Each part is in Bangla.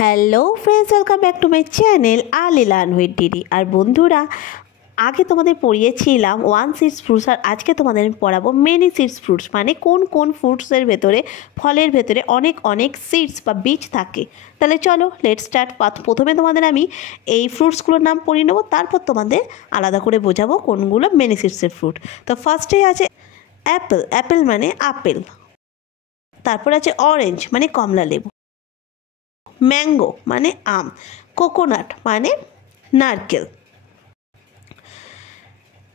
Hello friends, welcome back to my channel early learn with Didi. আর বন্ধুরা, আগে তোমাদের পড়িয়েছিলাম ওয়ান সিডস ফ্রুটস, আর আজকে তোমাদের আমি পড়াবো মেনি সিডস ফ্রুটস, মানে কোন কোন ফ্রুটসের ভেতরে, ফলের ভেতরে অনেক অনেক সিডস বা বীজ থাকে। তাহলে চলো লেটস স্টার্ট। প্রথমে তোমাদের আমি এই ফ্রুটসগুলোর নাম পড়িয়ে নেবো, তারপর তোমাদের আলাদা করে বোঝাবো কোনগুলো মেনি সিডসের ফ্রুট। তো ফার্স্টেই আছে অ্যাপেল, অ্যাপেল মানে আপেল। তারপর আছে অরেঞ্জ মানে কমলা লেবু, ম্যাঙ্গো মানে আম, কোকোনাট মানে নারকেল,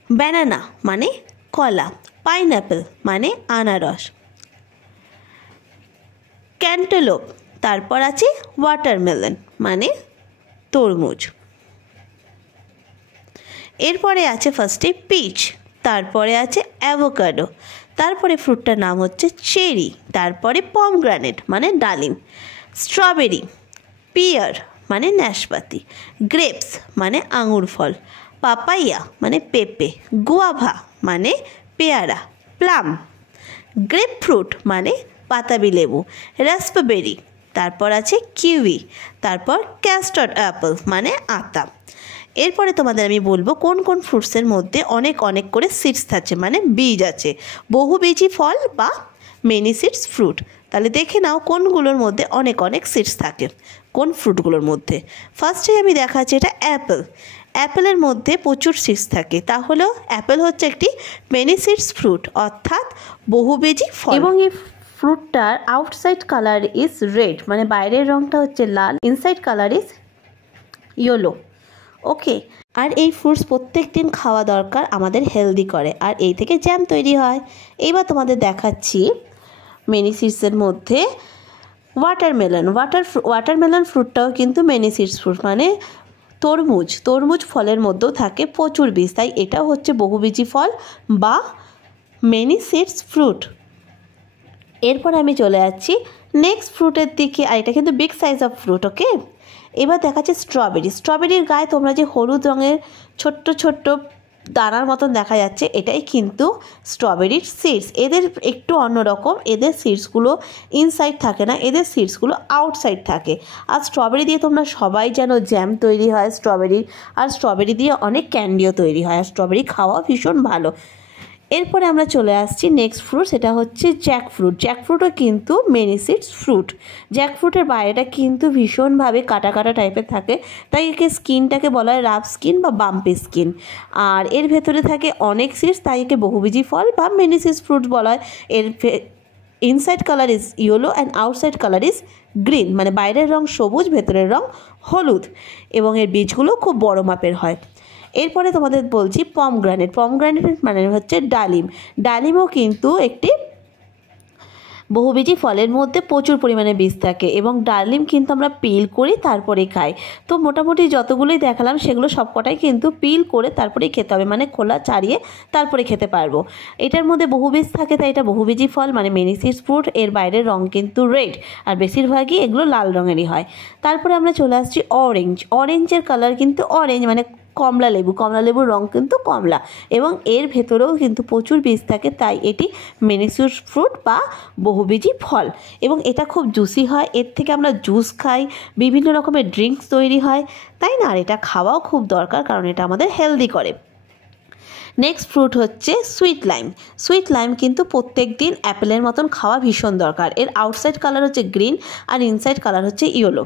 ব্যানানা মানে কলা, পাইনঅ্যাপেল মানে আনারস, ক্যান্টালোপ, তারপর আছে ওয়াটারমেলন মানে তরমুজ। এরপরে আছে ফার্স্টে পিচ, তারপরে আছে অ্যাভোকাডো, তারপরে ফ্রুটটার নাম হচ্ছে চেরি, তারপরে পমগ্রানেট মানে ডালিম, স্ট্রবেরি, পিয়ার মানে নাশপাতি, গ্রেপস মানে আঙুর ফল, পাপাইয়া মানে পেঁপে, গুয়াভা মানে পেয়ারা, প্লাম, গ্রেপ ফ্রুট মানে বাতাবি লেবু, রাস্পবেরি, তারপর আছে কিউই, তারপর ক্যাস্টার্ড অ্যাপেল মানে আতা। এরপরে তোমাদের আমি বলবো কোন কোন ফ্রুটসের মধ্যে অনেক অনেক করে সিডস থাকে, মানে বীজ আছে, বহুবীজী ফল বা মেনি সিডস ফ্রুট। তাহলে দেখে নাও কোনগুলোর মধ্যে অনেক অনেক সিডস থাকে, কোন ফ্রুটগুলোর মধ্যে। ফার্স্টে আমি দেখাচ্ছি এটা অ্যাপেল। অ্যাপেলের মধ্যে প্রচুর সিডস থাকে, তাহলেও অ্যাপেল হচ্ছে একটি মেনি সিডস ফ্রুট, অর্থাৎ বহুবীজী ফল। এবং এই ফ্রুটটার আউটসাইড কালার ইজ রেড, মানে বাইরের রঙটা হচ্ছে লাল, ইনসাইড কালার ইজ ইয়েলো। ওকে, আর এই ফ্রুটস প্রত্যেক দিন খাওয়া দরকার, আমাদের হেলদি করে, আর এই থেকে জ্যাম তৈরি হয়। এইবার তোমাদের দেখাচ্ছি মেনি সিডসের মধ্যে ওয়াটারমেলন। ওয়াটারমেলন ফ্রুটটাও কিন্তু মেনি সিডস ফ্রুট, মানে তরমুজ ফলের মধ্যেও থাকে প্রচুর বীজ, তাই এটাও হচ্ছে বহুবীজী ফল বা মেনি সিডস ফ্রুট। এরপর আমি চলে যাচ্ছি নেক্সট ফ্রুটের দিকে, আর এটা কিন্তু বিগ সাইজ অফ ফ্রুট। ওকে, এবার দেখাচ্ছে স্ট্রবেরি। স্ট্রবেরির গায়ে তোমরা যে হলুদ রঙের ছোট্ট ছোট্ট দানার মতন দেখা যাচ্ছে, এটাই কিন্তু স্ট্রবেরির সিডস। এদের একটু অন্যরকম, এদের সিডসগুলো ইনসাইড থাকে না, এদের সিডসগুলো আউটসাইড থাকে। আর স্ট্রবেরি দিয়ে তোমরা সবাই জানো জ্যাম তৈরি হয় স্ট্রবেরির, আর স্ট্রবেরি দিয়ে অনেক ক্যান্ডিও তৈরি হয়, আর স্ট্রবেরি খাওয়া ভীষণ ভালো। এরপরে আমরা চলে আসছি নেক্সট ফ্রুট, সেটা হচ্ছে জ্যাকফ্রুট। জ্যাকফ্রুটও কিন্তু মেনি সিডস ফ্রুট। জ্যাকফ্রুটের বাইরেটা কিন্তু ভীষণভাবে কাটা কাটা টাইপের থাকে, তাই একে স্কিনটাকে বলা হয় রাফ স্কিন বা বাম্পি স্কিন। আর এর ভেতরে থাকে অনেক সিডস, তাই একে বহুবীজী ফল বা মেনি সিডস ফ্রুট বলা হয়। এর inside colour is yellow and outside colour is green, মানে বাইরের রং সবুজ, ভেতরের রং হলুদ, এবং এর বীজগুলো খুব বড় মাপের হয়। এরপরে তোমাদের বলছি পমগ্রানেট মানে হচ্ছে ডালিম। ডালিমও কিন্তু একটি বহুবীজী ফলের মধ্যে প্রচুর পরিমাণে বীজ থাকে, এবং ডালিম কিন্তু আমরা পিল করি তারপরে খাই। তো মোটামুটি যতগুলোই দেখালাম সেগুলো সবকটাই কিন্তু পিল করে তারপরেই খেতে হবে, মানে খোলা ছাড়িয়ে তারপরে খেতে পারবো। এটার মধ্যে বহুবীজ থাকে, তাই এটা বহুবীজী ফল মানে মেনি সিডস ফ্রুট। এর বাইরের রং কিন্তু রেড, আর বেশিরভাগই এগুলো লাল রঙেরই হয়। তারপরে আমরা চলে আসছি অরেঞ্জের কালার কিন্তু অরেঞ্জ, মানে কমলা লেবুর রং কিন্তু কমলা, এবং এর ভেতরেও কিন্তু প্রচুর বীজ থাকে, তাই এটি মেনি সিডস ফ্রুট বা বহুবীজী ফল। এবং এটা খুব জুসি হয়, এর থেকে আমরা জুস খাই, বিভিন্ন রকমের ড্রিঙ্কস তৈরি হয়, তাই না? আর এটা খাওয়াও খুব দরকার, কারণ এটা আমাদের হেলদি করে। নেক্সট ফ্রুট হচ্ছে সুইট লাইম কিন্তু প্রত্যেক দিন অ্যাপেলের মতন খাওয়া ভীষণ দরকার। এর আউটসাইড কালার হচ্ছে গ্রিন, আর ইনসাইড কালার হচ্ছে ইয়েলো,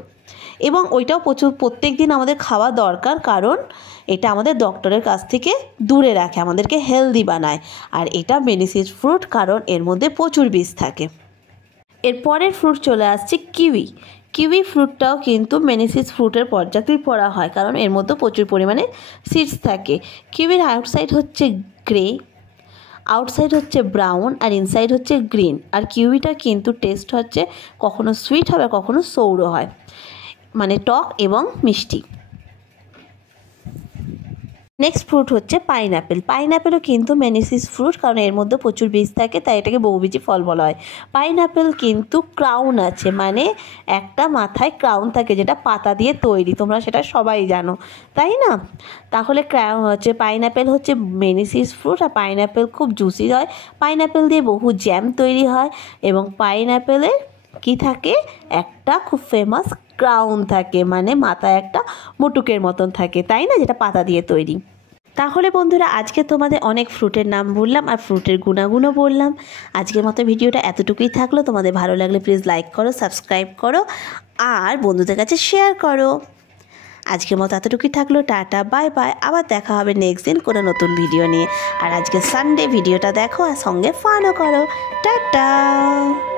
এবং ওইটাও প্রত্যেক দিন আমাদের খাওয়া দরকার, কারণ এটা আমাদের ডক্টরের কাছ থেকে দূরে রাখে, আমাদেরকে হেলদি বানায়। আর এটা মেনি সিডস ফ্রুট, কারণ এর মধ্যে প্রচুর বীজ থাকে। এর পরের ফ্রুট চলে আসছে কিউই ফ্রুটটাও কিন্তু মেনি সিডস ফ্রুটের পর্যায়েই পড়া হয়, কারণ এর মধ্যে প্রচুর পরিমাণে সিডস থাকে। কিউইর আউটসাইড হচ্ছে গ্রে, আউটসাইড হচ্ছে ব্রাউন, আর ইনসাইড হচ্ছে গ্রিন। আর কিউইটা কিন্তু টেস্ট হচ্ছে কখনো সুইট হবে, কখনো সৌর হয়, মানে টক এবং মিষ্টি। নেক্সট ফ্রুট হচ্ছে পাইনঅ্যাপেলও কিন্তু মেনি সিডস ফ্রুট, কারণ এর মধ্যে প্রচুর বীজ থাকে, তাই এটাকে বহুবীজী ফল বলা হয়। পাইনঅ্যাপেল কিন্তু ক্রাউন আছে, মানে একটা মাথায় ক্রাউন থাকে, যেটা পাতা দিয়ে তৈরি, তোমরা সেটা সবাই জানো, তাই না? তাহলে পাইনঅ্যাপেল হচ্ছে মেনি সিডস ফ্রুট, আর পাইনঅ্যাপেল খুব জুসি হয়। পাইনঅ্যাপেল দিয়ে বহু জ্যাম তৈরি হয়, এবং পাইনঅ্যাপেলের কি থাকে, একটা খুব ফেমাস ক্রাউন থাকে, মানে মাথায় একটা মুটুকের মতন থাকে, তাই না, যেটা পাতা দিয়ে তৈরি। তাহলে বন্ধুরা, আজকে তোমাদের অনেক ফ্রুটের নাম বললাম আর ফ্রুটের গুণাগুণও বললাম। আজকের মতো ভিডিওটা এতটুকুই থাকলো। তোমাদের ভালো লাগলে প্লিজ লাইক করো, সাবস্ক্রাইব করো আর বন্ধুদের কাছে শেয়ার করো। আজকের মতো এতটুকুই থাকলো। Tata, bye bye. আবার দেখা হবে নেক্সট দিন কোনো নতুন ভিডিও নিয়ে। আর আজকে সানডে, ভিডিওটা দেখো আর সঙ্গে ফানও করো। টাটা।